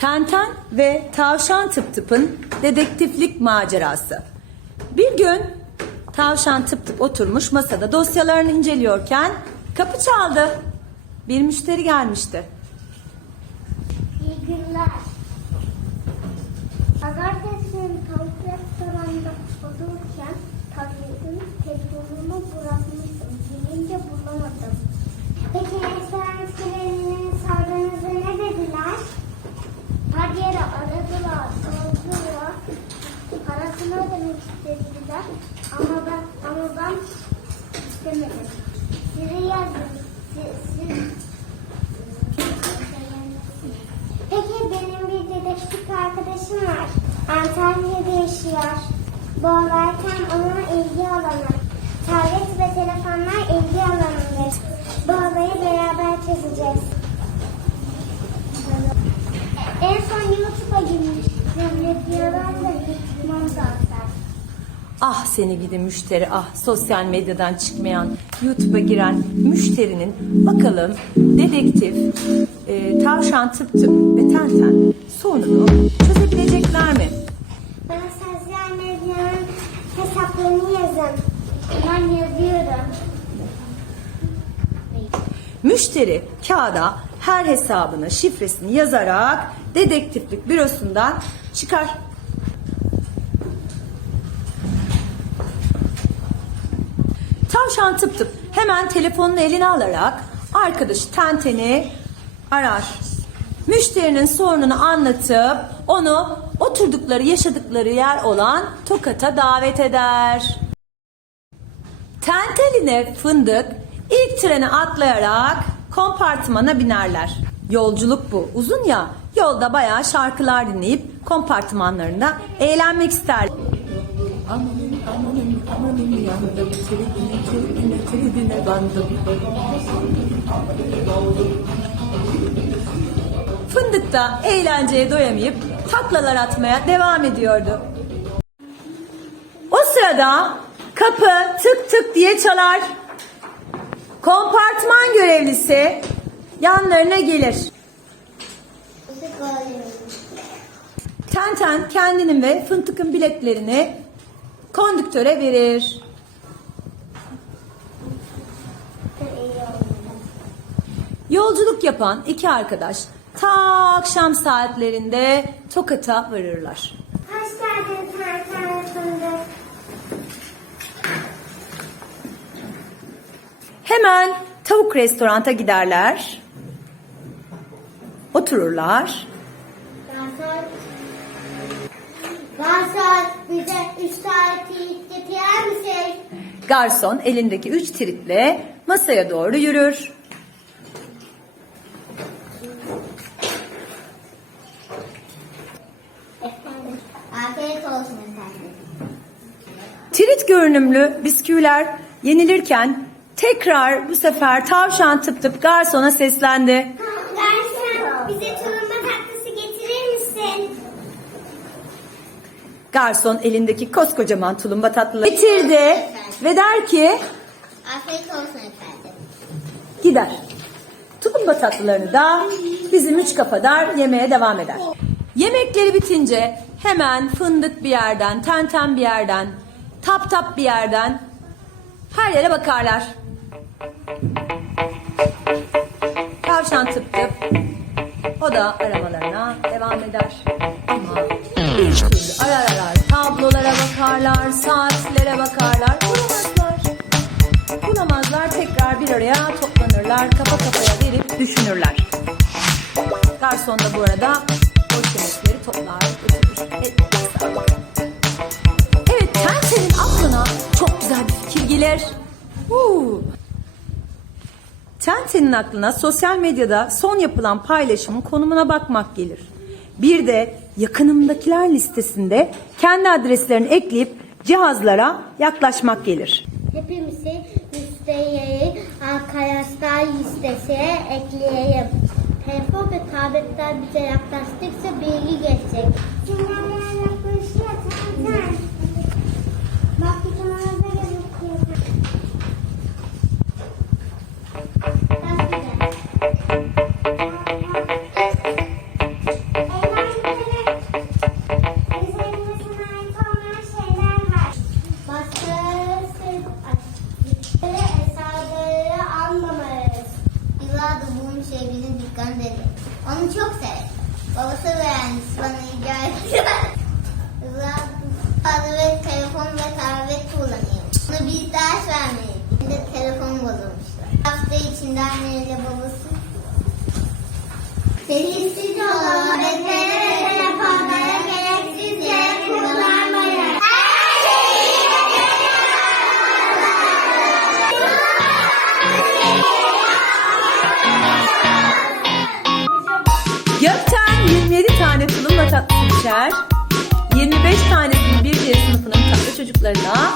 Tenten ve Tavşan Tıp Tıp'ın dedektiflik macerası. Bir gün Tavşan Tıp Tıp oturmuş masada dosyalarını inceliyorken kapı çaldı. Bir müşteri gelmişti. İyi günler. Pazartesi tavuk restoranında otururken tabletimi telefonumu bırakmıştım. Parasını ödemek istediler. Ama ben, ama ben istemedim. Sizi yazdım. Peki benim bir dedektif arkadaşım var. Antalya'da yaşıyor. Tam onun ilgi alanı. Tablet ve telefonlar ilgi alanıdır. Bu olayı beraber çözeceğiz. Zaten. Ah seni gidi müşteri ah sosyal medyadan çıkmayan YouTube'a giren müşterinin bakalım dedektif e, tavşan tıp tıp ve tenten sorununu çözebilecekler mi? Bana sosyal medyanın hesaplarını yazın. Ben yazıyorum. Müşteri kağıda her hesabını şifresini yazarak dedektiflik bürosundan çıkar. Tavşan tıp tıp hemen telefonunu eline alarak arkadaşı Tenten'i arar. Müşterinin sorununu anlatıp onu oturdukları yaşadıkları yer olan Tokat'a davet eder. Tenteline fındık ilk trene atlayarak kompartımana binerler. Yolculuk bu. Uzun ya. Yolda bayağı şarkılar dinleyip kompartımanlarında eğlenmek ister. Tridine tridine bandım. Fındık da eğlenceye doyamayıp taklalar atmaya devam ediyordu. O sırada kapı tık tık diye çalar. Kompartman görevlisi yanlarına gelir. Tenten kendinin ve Fıntık'ın biletlerini kondüktöre verir. Yolculuk yapan iki arkadaş ta akşam saatlerinde Tokat'a varırlar. Hoş geldin Serkan Fındık. Hemen tavuk restoranta giderler. Otururlar. Garson. Garson bize üç tane tiyit getirir misin? Garson elindeki üç tritle masaya doğru yürür. Afiyet olsun efendim. Trit görünümlü bisküviler yenilirken tekrar bu sefer tavşan tıp tıp garsona seslendi. Garson bize tulumba tatlısı getirir misin? Garson elindeki koskocaman tulumba tatlıları getirdi ve der ki Afiyet olsun efendim. gider. Tulumba tatlılarını da bizim üç kafadar yemeye devam eder. Yemekleri bitince hemen fındık bir yerden, tenten bir yerden, tap tap bir yerden her yere bakarlar. Tavşan tıp tıp. O da aramalarına devam eder. Ama bir türlü arar arar. Tablolara bakarlar, saatlere bakarlar. Bulamazlar. Bulamazlar tekrar bir araya toplanırlar. Kafa kafaya verip düşünürler. Garson da bu arada bir gelir. Huu. Tenten'in aklına sosyal medyada son yapılan paylaşımın konumuna bakmak gelir. Bir de yakınımdakiler listesinde kendi adreslerini ekleyip cihazlara yaklaşmak gelir. Hepimizi listeyi arkadaşlar listesine ekleyelim. Telefon ve tabletler bize yaklaştıkça bilgi bir şey bizim dükkanda dedi. Onu çok severim. Babası öğrencisi bana rica etti. Fazla ve telefon ve tablet kullanıyor. Ona biz ders vermeliyiz. Bir de telefon bozulmuşlar. Hafta içinde anneyle babası Sessiz olun düşer. 25 tanesini bir diğer sınıfının tatlı çocuklarına